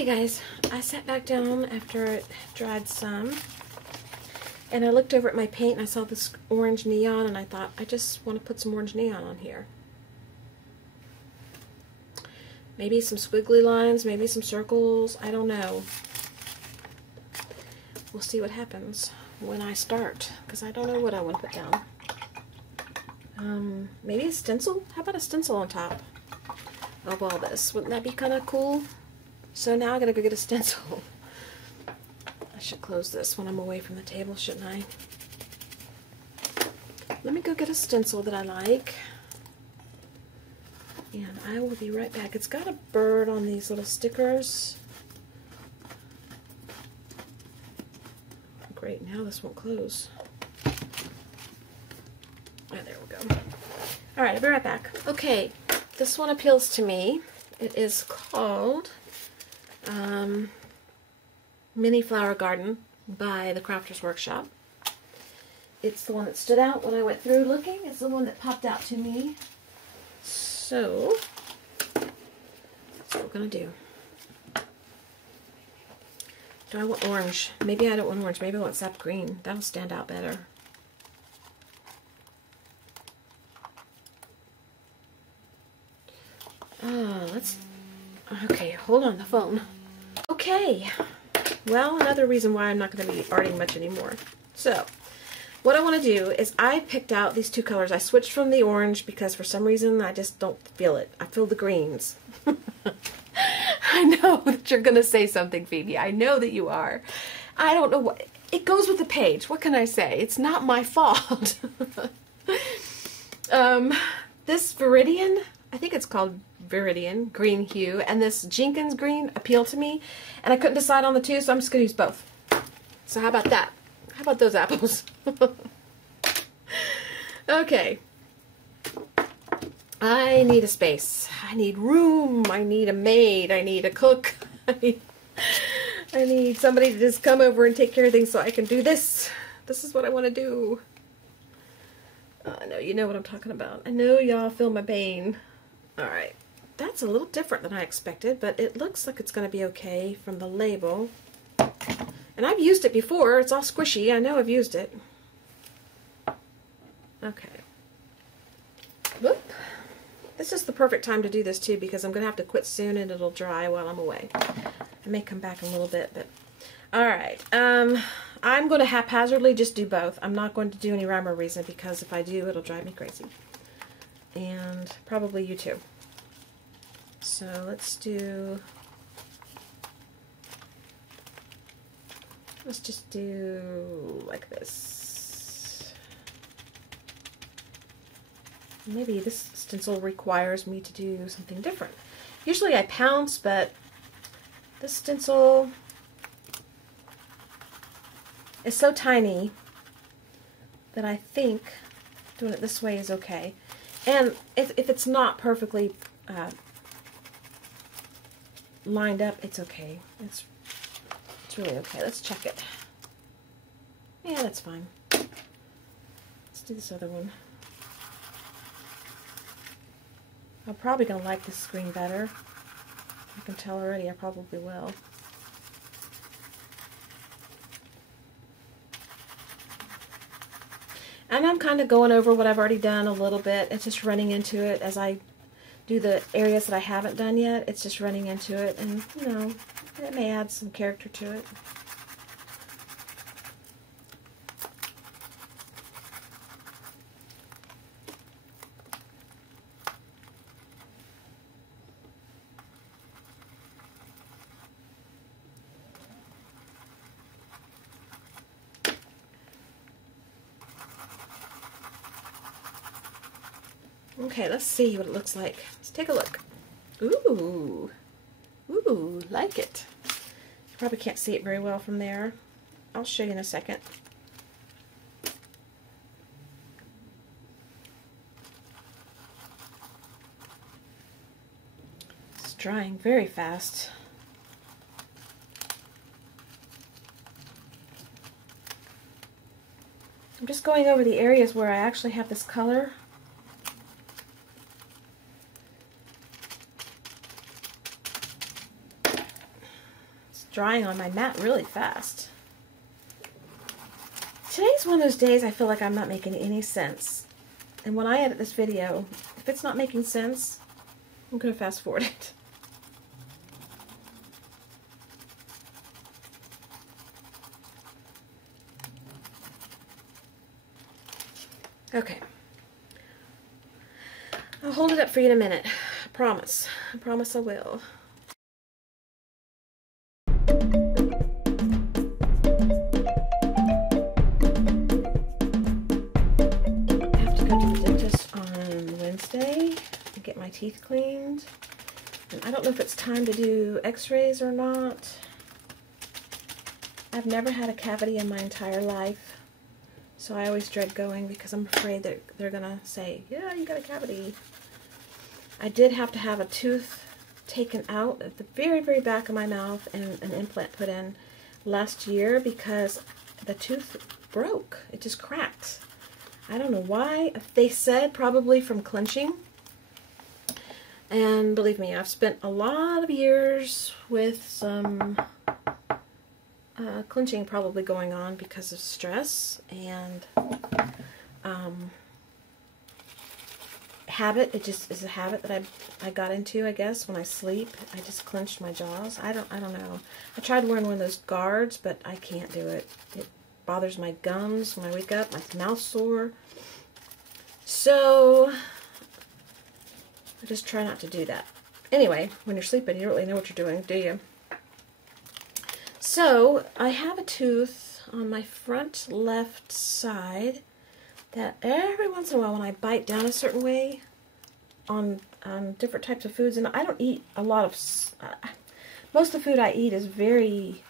Okay guys, I sat back down after it dried some, and I looked over at my paint and I saw this orange neon, and I thought, I just want to put some orange neon on here. Maybe some squiggly lines, maybe some circles, I don't know. We'll see what happens when I start, because I don't know what I want to put down. Maybe a stencil? How about a stencil on top of all this? Wouldn't that be kind of cool? So now I gotta go get a stencil. I should close this when I'm away from the table, shouldn't I? Let me go get a stencil that I like. And I will be right back. It's got a bird on these little stickers. Great, now this won't close. Oh, there we go. Alright, I'll be right back. Okay, this one appeals to me. It is called Mini Flower Garden by the Crafters Workshop. It's the one that stood out when I went through looking. It's the one that popped out to me. So, that's what we're going to do. Do I want orange? Maybe I don't want orange. Maybe I want sap green. That'll stand out better. Okay, hold on the phone. Okay, well, another reason why I'm not going to be arting much anymore. So, what I want to do is I picked out these two colors. I switched from the orange because for some reason I just don't feel it. I feel the greens. I know that you're going to say something, Phoebe. I know that you are. I don't know what. It goes with the page. What can I say? It's not my fault. This Viridian, I think it's called Viridian, green hue, and this Jenkins green appeal to me, and I couldn't decide on the two, so I'm just going to use both. So how about that? How about those apples? Okay. I need a space. I need room. I need a maid. I need a cook. I need somebody to just come over and take care of things so I can do this. This is what I want to do. I know you know what I'm talking about. I know y'all feel my pain. Alright. That's a little different than I expected, but it looks like it's going to be okay from the label. And I've used it before. It's all squishy. I know I've used it. Okay. Whoop. This is the perfect time to do this too, because I'm going to have to quit soon and it'll dry while I'm away. I may come back in a little bit, but alright. I'm going to haphazardly just do both. I'm not going to do any rhyme or reason, because if I do, it'll drive me crazy. And probably you too. So let's just do like this. Maybe this stencil requires me to do something different. Usually I pounce, but this stencil is so tiny that I think doing it this way is okay. And if it's not perfectly lined up, it's okay. It's really okay. Let's check it. Yeah, that's fine. Let's do this other one. I'm probably going to like this green better. I can tell already I probably will. And I'm kind of going over what I've already done a little bit. It's just running into it as I do the areas that I haven't done yet. It's just running into it, and you know, it may add some character to it. Okay, let's see what it looks like. Let's take a look. Ooh. Ooh, like it. You probably can't see it very well from there. I'll show you in a second. It's drying very fast. I'm just going over the areas where I actually have this color. drying on my mat really fast. Today's one of those days I feel like I'm not making any sense. And when I edit this video, if it's not making sense, I'm going to fast forward it. Okay. I'll hold it up for you in a minute. I promise. I promise I will. Wednesday to get my teeth cleaned, and I don't know if it's time to do x-rays or not. I've never had a cavity in my entire life, so I always dread going because I'm afraid that they're gonna say, yeah, you got a cavity. I did have to have a tooth taken out at the very, very back of my mouth and an implant put in last year because the tooth broke. It just cracked. I don't know why. They said probably from clenching. And believe me, I've spent a lot of years with some clenching probably going on because of stress and habit. It just is a habit that I got into, I guess, when I sleep. I just clenched my jaws. I don't know. I tried wearing one of those guards, but I can't do it. It bothers my gums when I wake up. My mouth's sore. So I just try not to do that. Anyway, when you're sleeping, you don't really know what you're doing, do you? So I have a tooth on my front left side that every once in a while when I bite down a certain way on different types of foods, and I don't eat a lot of, most of the food I eat is very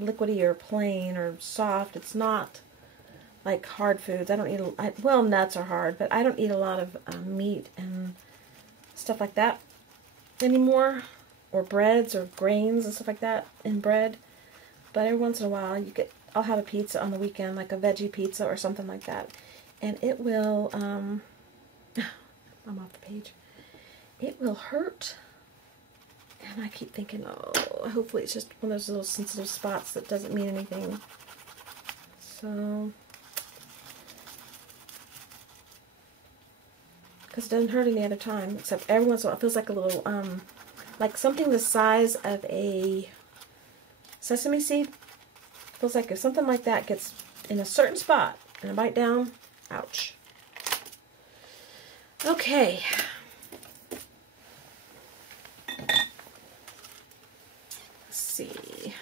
liquidy or plain or soft. It's not like hard foods. I don't eat, well, nuts are hard, but I don't eat a lot of meat and stuff like that anymore, or breads or grains and stuff like that in bread. But every once in a while I'll have a pizza on the weekend, like a veggie pizza or something like that, and it will I'm off the page. It will hurt. And I keep thinking, oh, hopefully it's just one of those little sensitive spots that doesn't mean anything. So, because it doesn't hurt any other time, except every once in a while it feels like a little, like something the size of a sesame seed. Feels like if something like that gets in a certain spot and I bite down, ouch. Okay. See.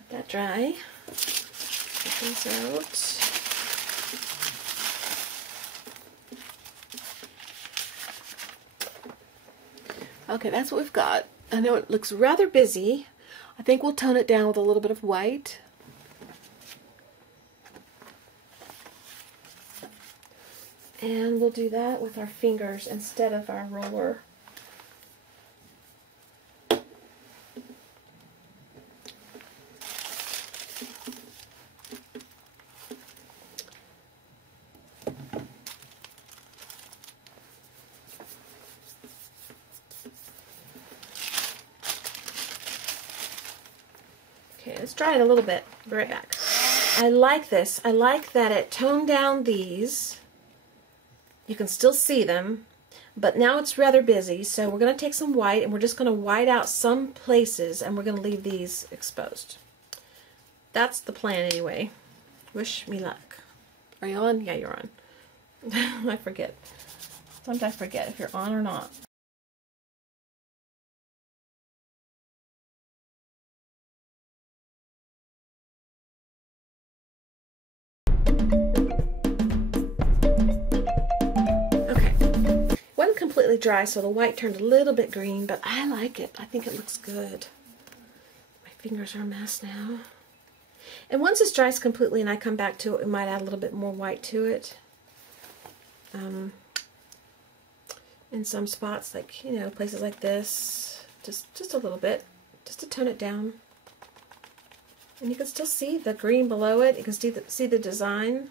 Let that dry. Get these out. Okay, that's what we've got. I know it looks rather busy. I think we'll tone it down with a little bit of white. And we'll do that with our fingers instead of our roller. Okay, let's dry it a little bit. Be right back. I like this. I like that it toned down these. You can still see them, but now it's rather busy, so we're going to take some white and we're just going to white out some places and we're going to leave these exposed. That's the plan anyway. Wish me luck. Are you on? Yeah, you're on. I forget. Sometimes I forget if you're on or not. Completely dry, so the white turned a little bit green, but I like it. I think it looks good. My fingers are a mess now. And once this dries completely and I come back to it, we might add a little bit more white to it. In some spots, like, you know, places like this, just a little bit, just to tone it down. And you can still see the green below it. You can see the design.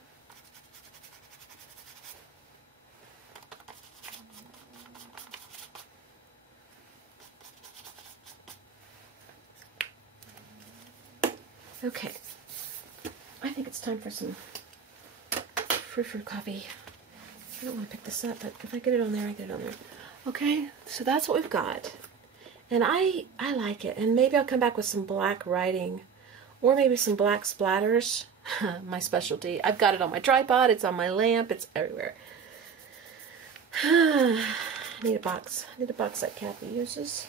Okay. I think it's time for some fruit coffee. I don't want to pick this up, but if I get it on there, I get it on there. Okay, so that's what we've got. And I like it. And maybe I'll come back with some black writing or maybe some black splatters. My specialty. I've got it on my tripod. It's on my lamp. It's everywhere. I need a box. I need a box like Kathy uses.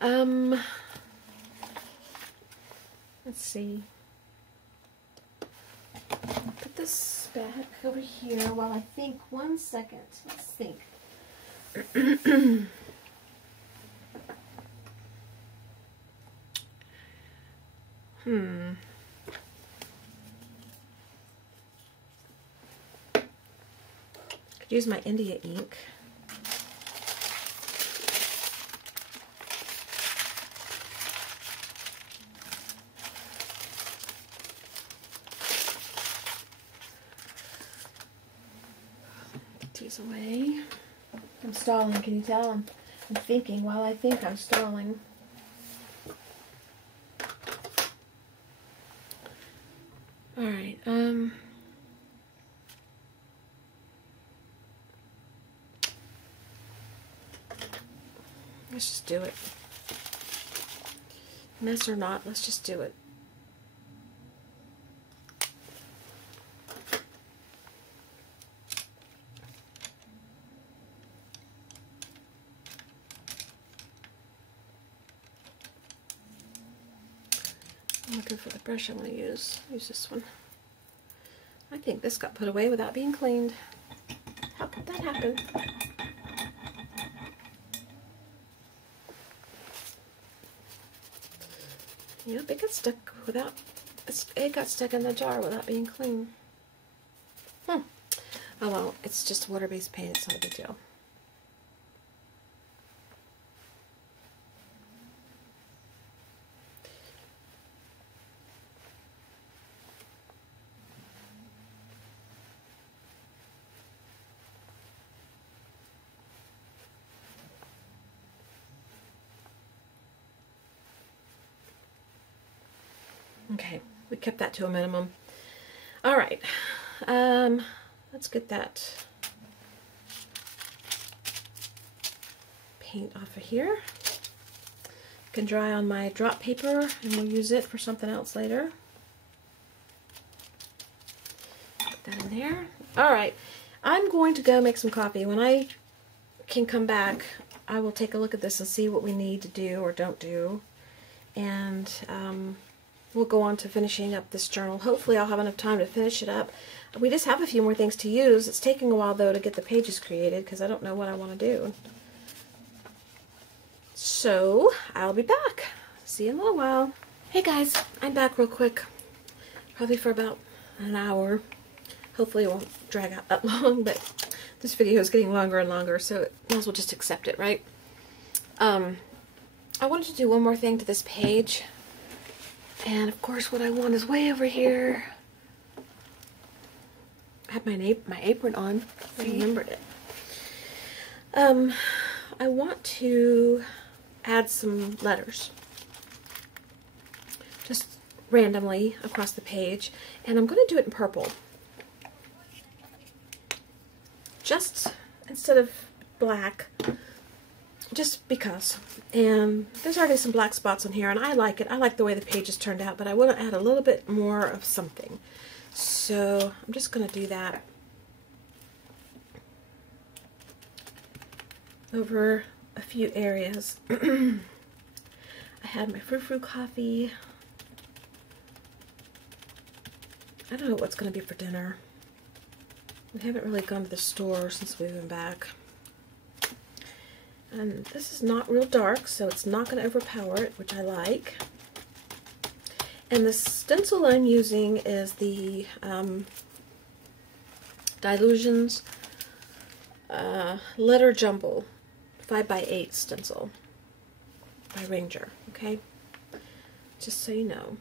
Let's see. Put this back over here while I think. 1 second. Let's think. Could use my India ink. Get these away. I'm stalling, can you tell? I'm thinking while I think I'm stalling. Alright, let's just do it. Mess or not, let's just do it. I'm looking for the brush I want to use. Use this one. I think this got put away without being cleaned. How could that happen? Yep, it got stuck without. It got stuck in the jar without being clean. Oh well, it's just water-based paint. It's not a big deal. Okay, we kept that to a minimum. All right, let's get that paint off of here. It can dry on my drop paper and we'll use it for something else later. Put that in there. All right, I'm going to go make some coffee. When I can come back, I will take a look at this and see what we need to do or don't do. And we'll go on to finishing up this journal. Hopefully I'll have enough time to finish it up. We just have a few more things to use. It's taking a while though to get the pages created because I don't know what I want to do. So I'll be back. See you in a little while. Hey guys, I'm back real quick. Probably for about an hour. Hopefully it won't drag out that long, but this video is getting longer and longer, so might as well just accept it, right? I wanted to do one more thing to this page. And of course what I want is way over here. I have my apron on. I remembered it. I want to add some letters. Just randomly across the page. And I'm going to do it in purple. Just instead of black. Just because. And there's already some black spots on here, and I like it. I like the way the pages turned out, but I want to add a little bit more of something. So I'm just going to do that over a few areas. I had my fruit coffee. I don't know what's going to be for dinner. We haven't really gone to the store since we've been back. And this is not real dark, so it's not going to overpower it, which I like. And the stencil I'm using is the Dilutions Letter Jumble 5x8 stencil by Ranger, okay? Just so you know.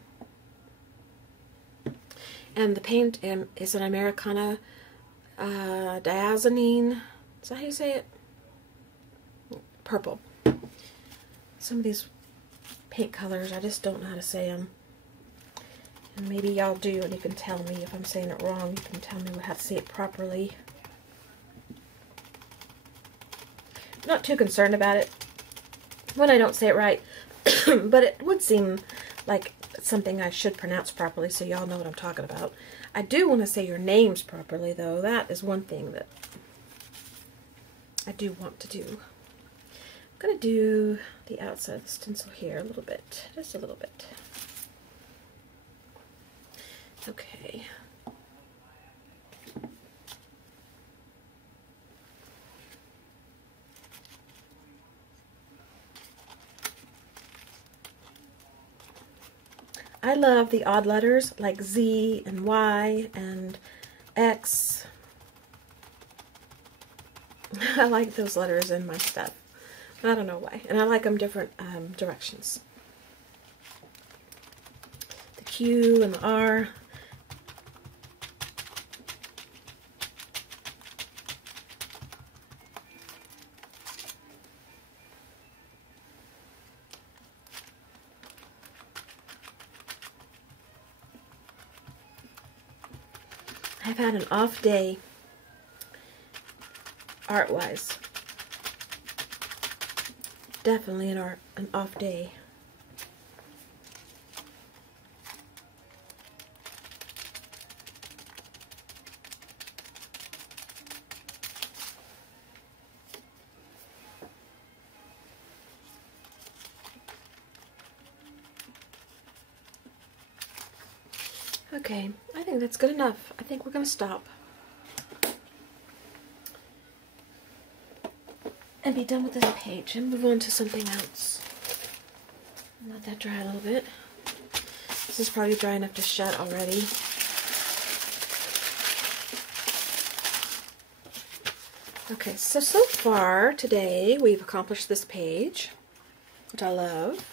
And the paint is an Americana diazonine. Is that how you say it? Purple. Some of these paint colors. I just don't know how to say them. And maybe y'all do, and you can tell me if I'm saying it wrong. You can tell me how to say it properly. I'm not too concerned about it when I don't say it right, but it would seem like something I should pronounce properly so y'all know what I'm talking about. I do want to say your names properly, though. That is one thing that I do want to do. I'm going to do the outside of the stencil here a little bit, just a little bit. Okay. I love the odd letters like Z and Y and X. I like those letters in my stuff. I don't know why. And I like them different directions. The Q and the R. I've had an off day, art-wise. Definitely an off day. Okay, I think that's good enough. I think we're going to stop and be done with this page and move on to something else. Let that dry a little bit. This is probably dry enough to shut already. Okay, so far today we've accomplished this page, which I love,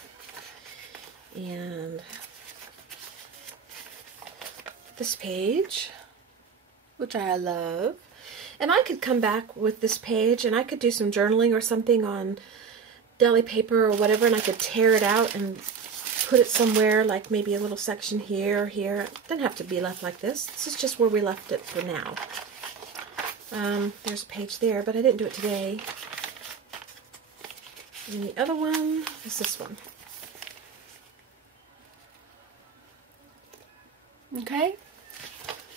and this page, which I love. And I could come back with this page and I could do some journaling or something on deli paper or whatever, and I could tear it out and put it somewhere, like maybe a little section here or here. It doesn't have to be left like this. This is just where we left it for now. There's a page there, but I didn't do it today. And the other one is this one. Okay?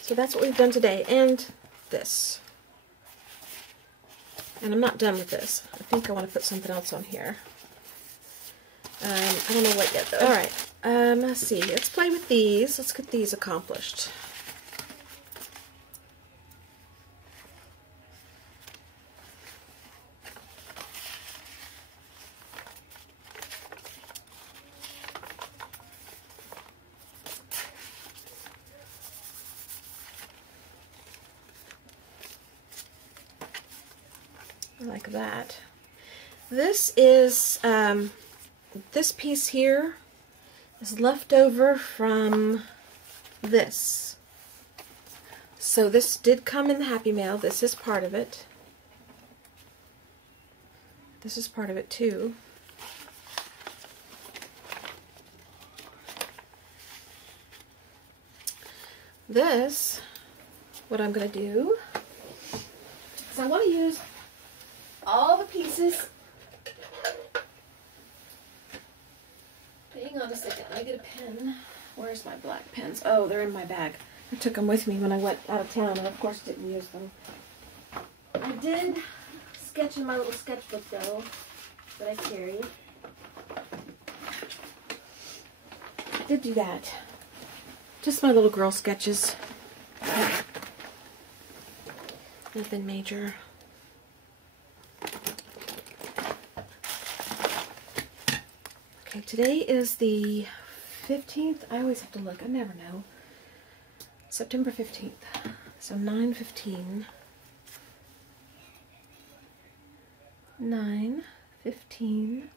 So that's what we've done today, and this. And I'm not done with this. I think I want to put something else on here. I don't know what yet, though. Alright, let's see. Let's play with these. Let's get these accomplished. Like that. This is, this piece here is left over from this. So this did come in the Happy Mail. This is part of it. This is part of it too. This, what I'm going to do, is I want to use all the pieces. Hang on a second, let me get a pen. Where's my black pens? Oh, they're in my bag. I took them with me when I went out of town and of course didn't use them. I did sketch in my little sketchbook though, that I carried. I did do that. Just my little girl sketches. Nothing major. Okay, today is the 15th. I always have to look. I never know. September 15th. So 9/15. 9/15.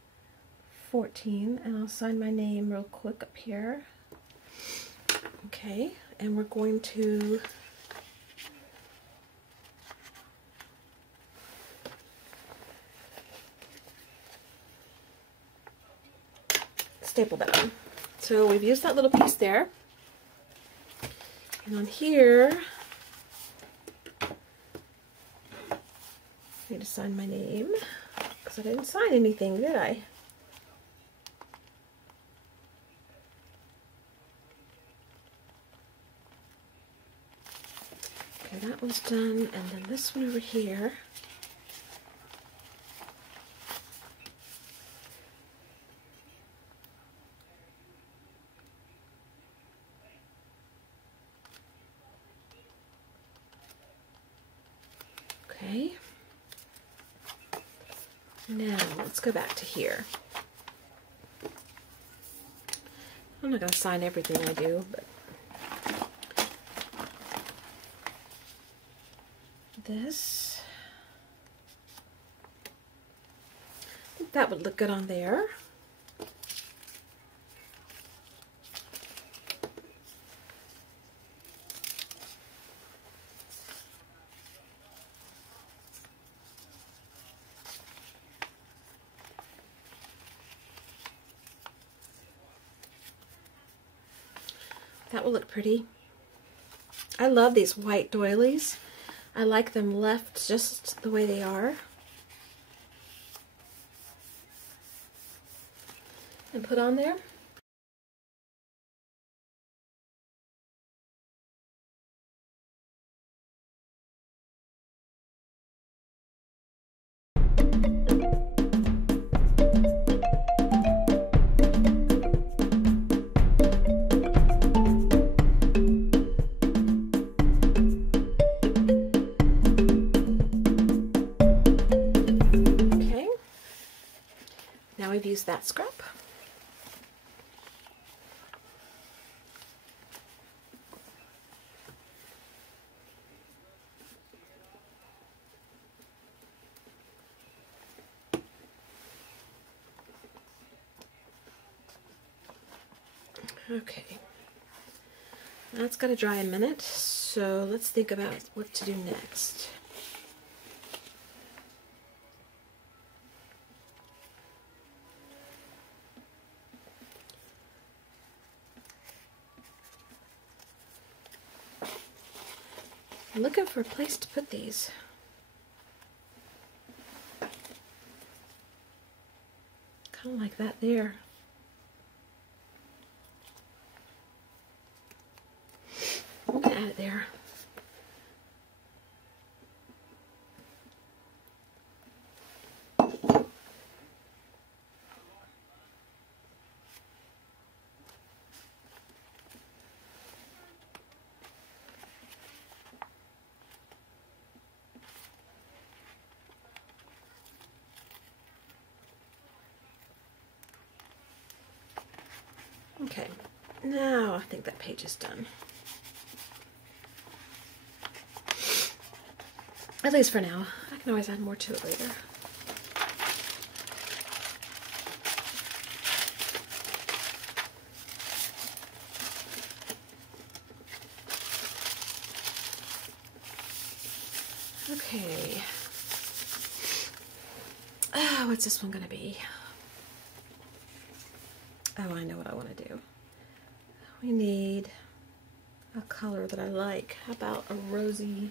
14. And I'll sign my name real quick up here. Okay, and we're going to staple that on. So we've used that little piece there. And on here, I need to sign my name, because I didn't sign anything, did I? Okay, that one's done, and then this one over here. Okay. Now, let's go back to here. I'm not going to sign everything I do, but this, I think that would look good on there. That will look pretty. I love these white doilies. I like them left just the way they are. And put on there. We've used that scrap. Okay, that's got to dry a minute, so let's think about what to do next. I'm looking for a place to put these. Kind of like that there. I'm going to add it there. Okay, now I think that page is done. At least for now. I can always add more to it later. Okay. What's this one gonna be? Oh, I know what I want to do. We need a color that I like. How about a rosy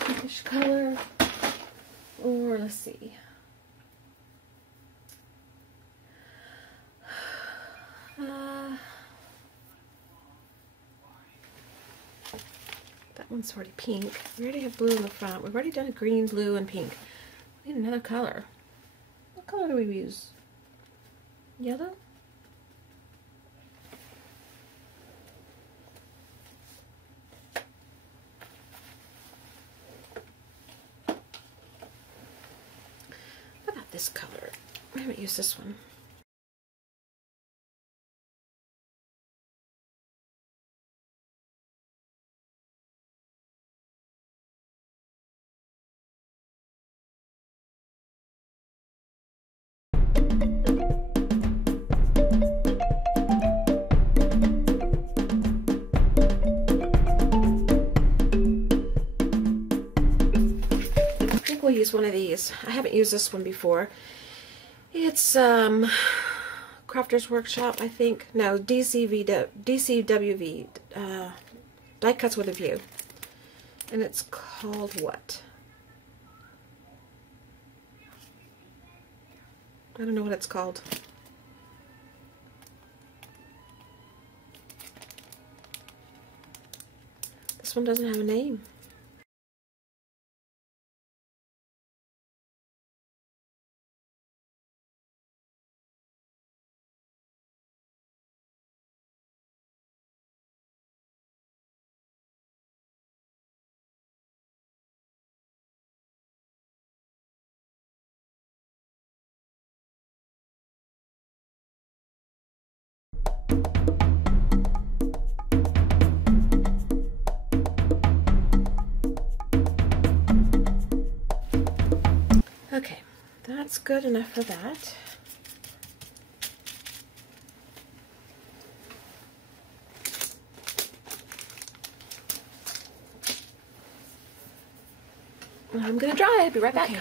pinkish color? Or let's see. That one's already pink. We already have blue in the front. We've already done a green, blue, and pink. We need another color. What color do we use? Yellow? This color. I haven't used this one. Use one of these. I haven't used this one before. It's Crafters Workshop, I think. No, DCWV, Die Cuts with a View. And it's called what? I don't know what it's called. This one doesn't have a name. Okay, that's good enough for that. I'm gonna dry. I'll be right back. Okay.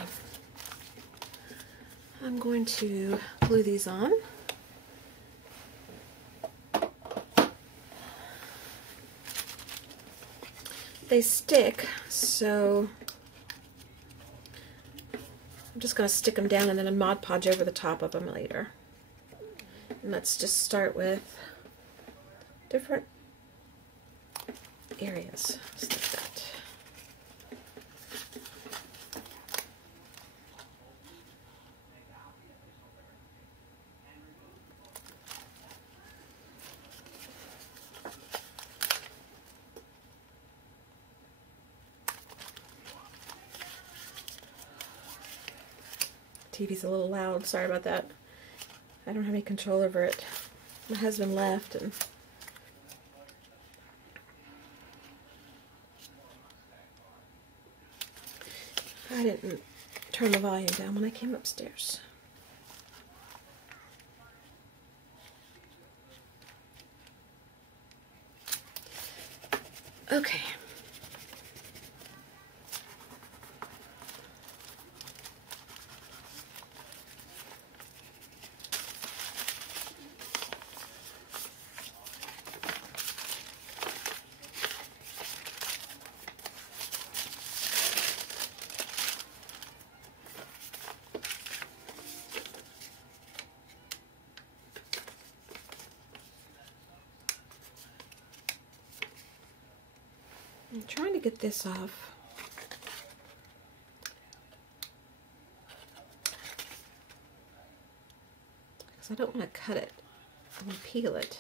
I'm going to glue these on. They stick, so I'm just going to stick them down and then a Mod Podge over the top of them later. And let's just start with different areas, just like that. TV's a little loud, sorry about that. I don't have any control over it. My husband left and I didn't turn the volume down when I came upstairs. Okay. I'm trying to get this off. Because I don't want to cut it. I'm going to peel it.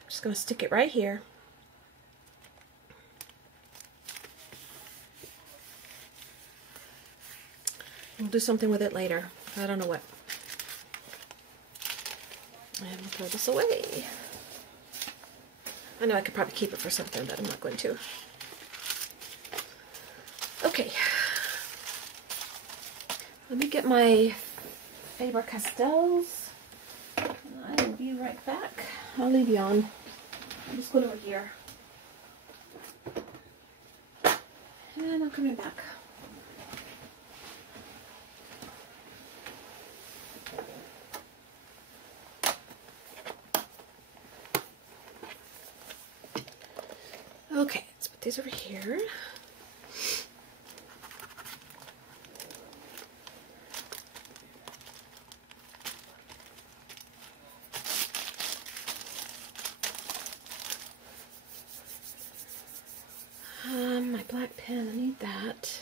I'm just going to stick it right here. We'll do something with it later. I don't know what. And we'll throw this away. I know I could probably keep it for something, but I'm not going to. Okay. Let me get my Faber-Castells. I will be right back. I'll leave you on. I'll just put it over here. And I'll come right back. Okay, let's put these over here. My black pen, I need that.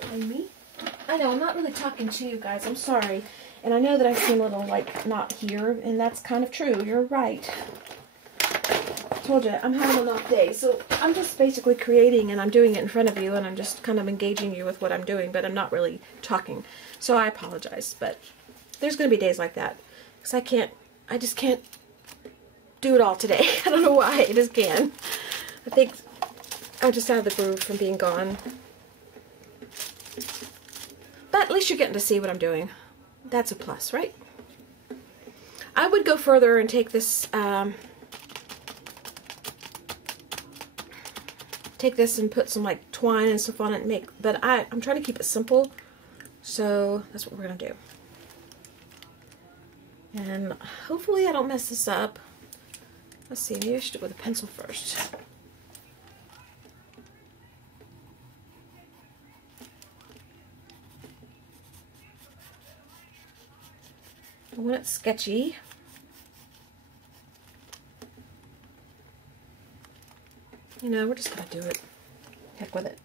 Behind me. I know, I'm not really talking to you guys, I'm sorry. And I know that I seem a little, like, not here, and that's kind of true, you're right. Told you, I'm having an off day, so I'm just basically creating and I'm doing it in front of you and I'm just kind of engaging you with what I'm doing, but I'm not really talking. So I apologize, but there's going to be days like that because I just can't do it all today. I don't know why, I just can't. I think I'm just out of the groove from being gone. But at least you're getting to see what I'm doing. That's a plus, right? I would go further and take this take this and put some like twine and stuff on it and make, but I'm trying to keep it simple, so that's what we're gonna do. And hopefully I don't mess this up. Let's see, maybe I should do it with a pencil first. I want it sketchy. You know, we're just gonna do it. Heck with it.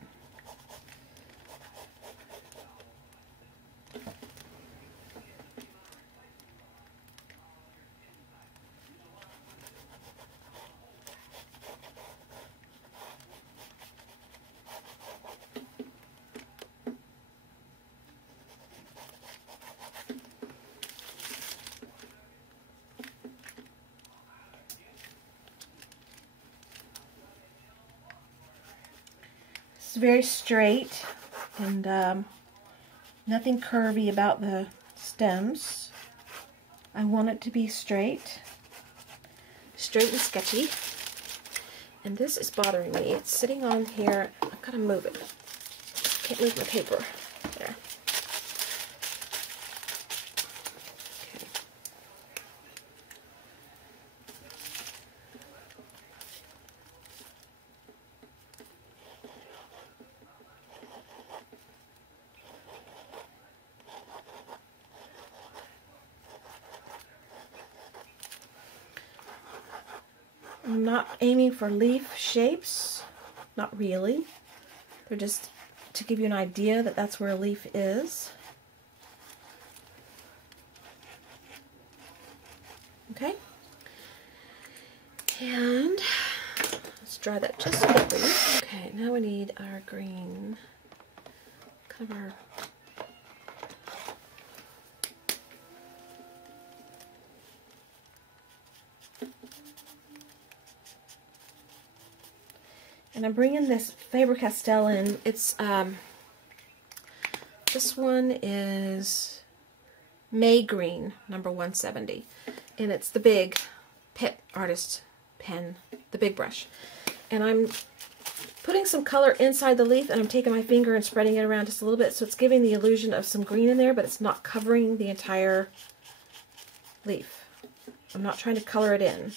It's very straight and nothing curvy about the stems. I want it to be straight and sketchy. And this is bothering me. It's sitting on here. I've got to move it. Can't move my paper. There. Okay. I'm not aiming for leaf shapes, not really. They're just to give you an idea that that's where a leaf is. Okay, and let's dry that just lightly. Okay, now we need our green, kind of our and I'm bringing this Faber-Castell in. It's, this one is May Green, number 170. And it's the big Pit Artist pen, the big brush. And I'm putting some color inside the leaf, and I'm taking my finger and spreading it around just a little bit, so it's giving the illusion of some green in there, but it's not covering the entire leaf. I'm not trying to color it in.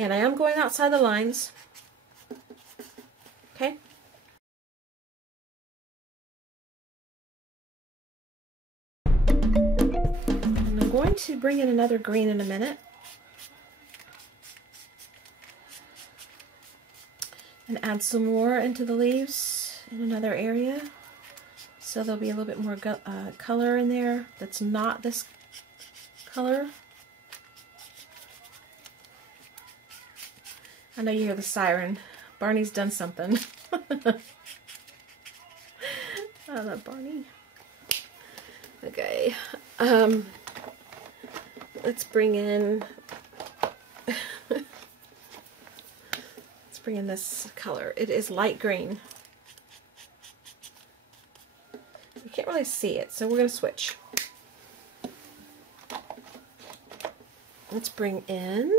And I am going outside the lines. Okay? And I'm going to bring in another green in a minute. And add some more into the leaves in another area. So there'll be a little bit more color in there that's not this color. I know you hear the siren. Barney's done something. I love Barney. Okay. Let's bring in this color. It is light green. You can't really see it, so we're going to switch. Let's bring in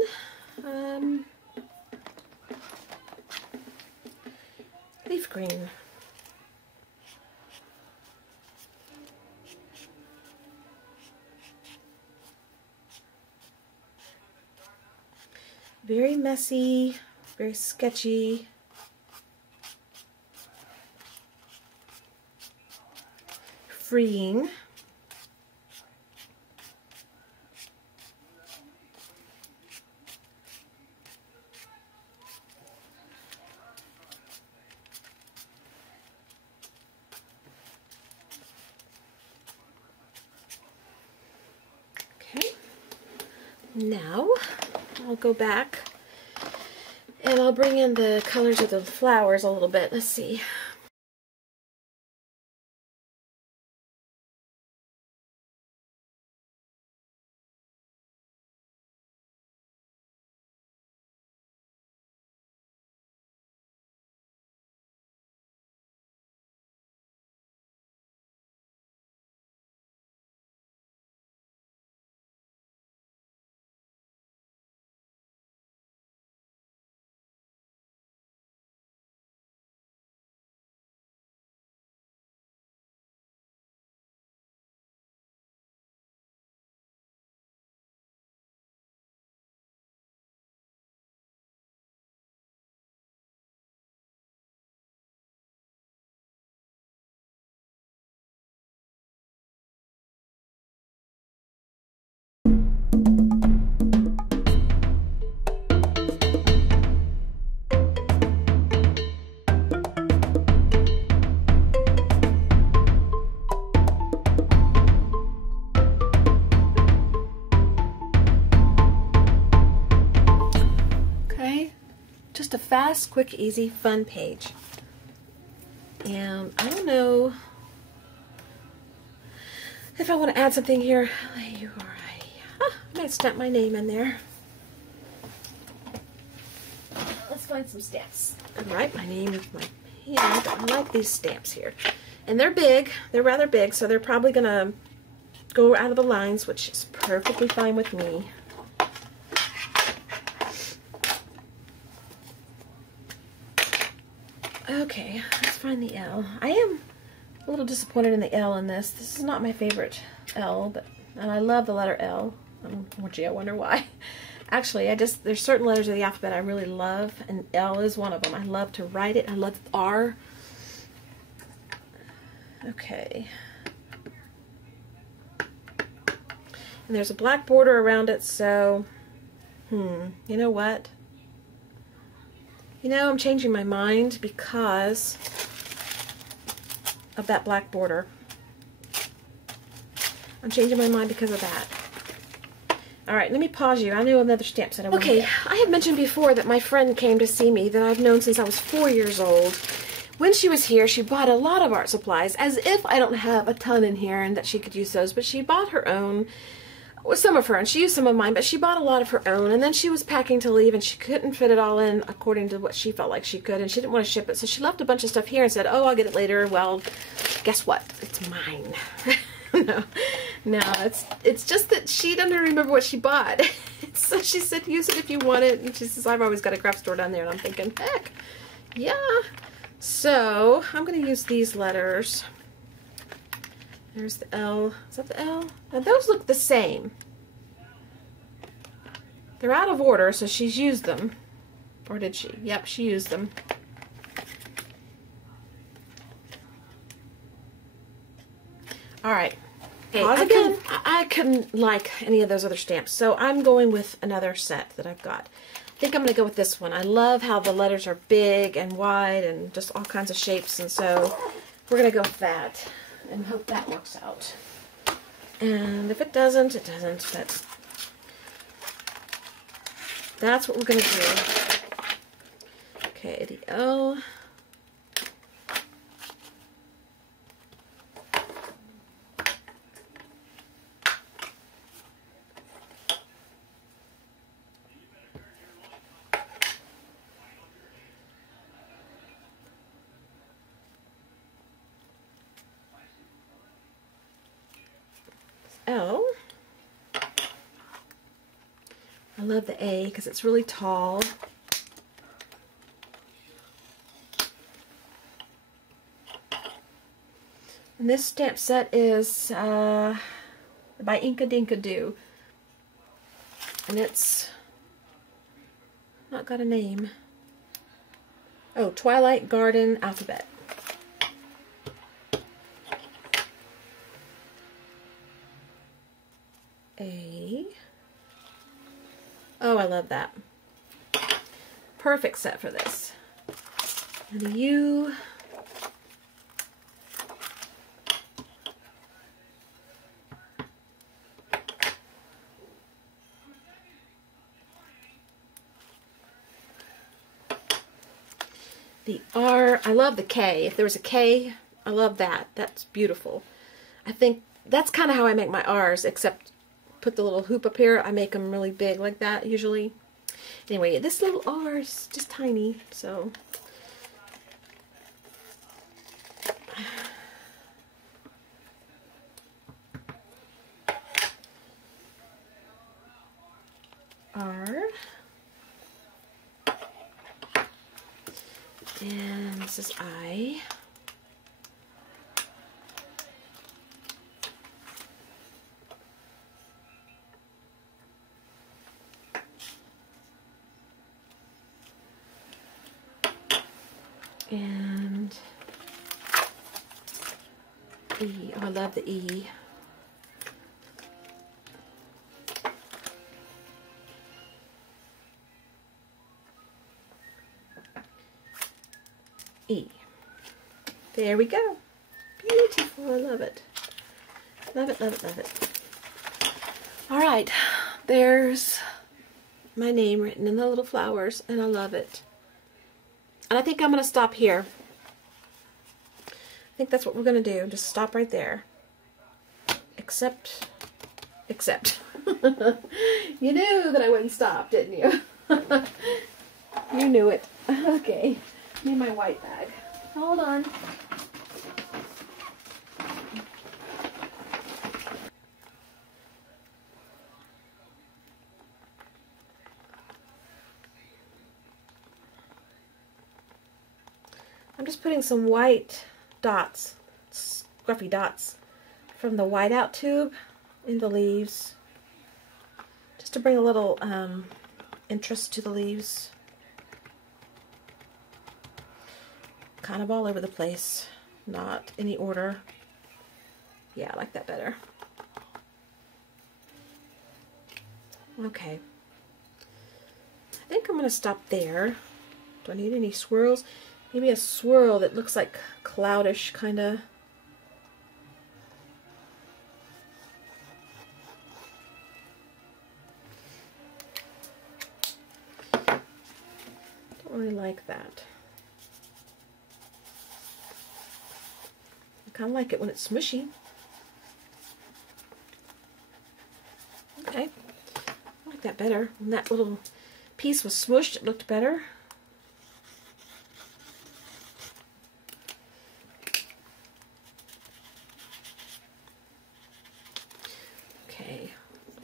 leaf green. Very messy, very sketchy. Freeing. Now, I'll go back and I'll bring in the colors of the flowers a little bit. Let's see. fast, quick, easy, fun page. And I don't know if I want to add something here. I might stamp my name in there. Let's find some stamps and write my name with my hand. I like these stamps here. And they're big. They're rather big, so they're probably going to go out of the lines, which is perfectly fine with me. Okay, let's find the L. I am a little disappointed in the L in this. This is not my favorite L, and I love the letter L. Gee, I wonder why. Actually, there's certain letters of the alphabet I really love, and L is one of them. I love to write it. I love R. Okay. And there's a black border around it, so, you know what? You know, I'm changing my mind because of that black border. I'm changing my mind because of that. Alright, let me pause you. I know another stamp set I want to get. I had mentioned before that my friend came to see me that I've known since I was 4 years old. When she was here, she bought a lot of art supplies, as if I don't have a ton in here and that she could use those, but she bought her own. Some of her own. She used some of mine, but she bought a lot of her own, and then she was packing to leave, and she couldn't fit it all in according to what she felt like she could, and she didn't want to ship it, so she left a bunch of stuff here and said, oh, I'll get it later. Well, guess what? It's mine. No, it's just that she doesn't remember what she bought. So she said, use it if you want it, and she says, I've always got a craft store down there, and I'm thinking, heck, yeah. So, I'm going to use these letters. There's the L. Is that the L? Now those look the same. They're out of order, so she's used them. Or did she? Yep, she used them. Alright. Pause again. I couldn't like any of those other stamps, so I'm going with another set that I've got. I think I'm going to go with this one. I love how the letters are big and wide and just all kinds of shapes, and so we're going to go with that. And hope that works out. And if it doesn't, it doesn't. That's what we're going to do. Okay, the L. L. I love the A because it's really tall. And this stamp set is by Inka Dinka Doo. And it's not got a name. Oh, Twilight Garden Alphabet. A. Oh, I love that. Perfect set for this. And the U. The R. I love the K. If there was a K, I love that. That's beautiful. I think that's kind of how I make my R's, except put the little hoop up here. I make them really big like that usually. Anyway, this little R is just tiny, so R. And this is I. And E. Oh, I love the E. E. There we go. Beautiful. I love it. Love it, love it, love it. All right. There's my name written in the little flowers, and I love it. And I think I'm going to stop here. I think that's what we're going to do. Just stop right there. Except. You knew that I wouldn't stop, didn't you? You knew it. Okay. Need my white bag. Hold on. I'm just putting some white dots, scruffy dots, from the whiteout tube in the leaves, just to bring a little interest to the leaves. Kind of all over the place, not any order. Yeah, I like that better. Okay. I think I'm going to stop there. Do I need any swirls? Maybe a swirl that looks like cloudish, kind of. Don't really like that. I kind of like it when it's smushy. Okay. I like that better. When that little piece was smushed, it looked better.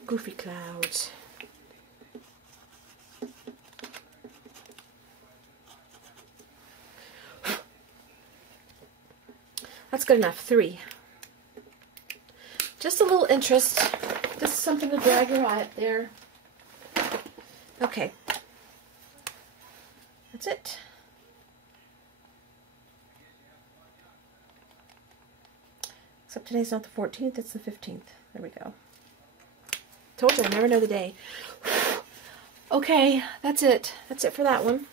Goofy clouds. That's good enough. 3. Just a little interest. Just something to drag your eye up there. Okay. That's it. Except today's not the 14th, it's the 15th. There we go. Told you, I never know the day. Okay, that's it. That's it for that one.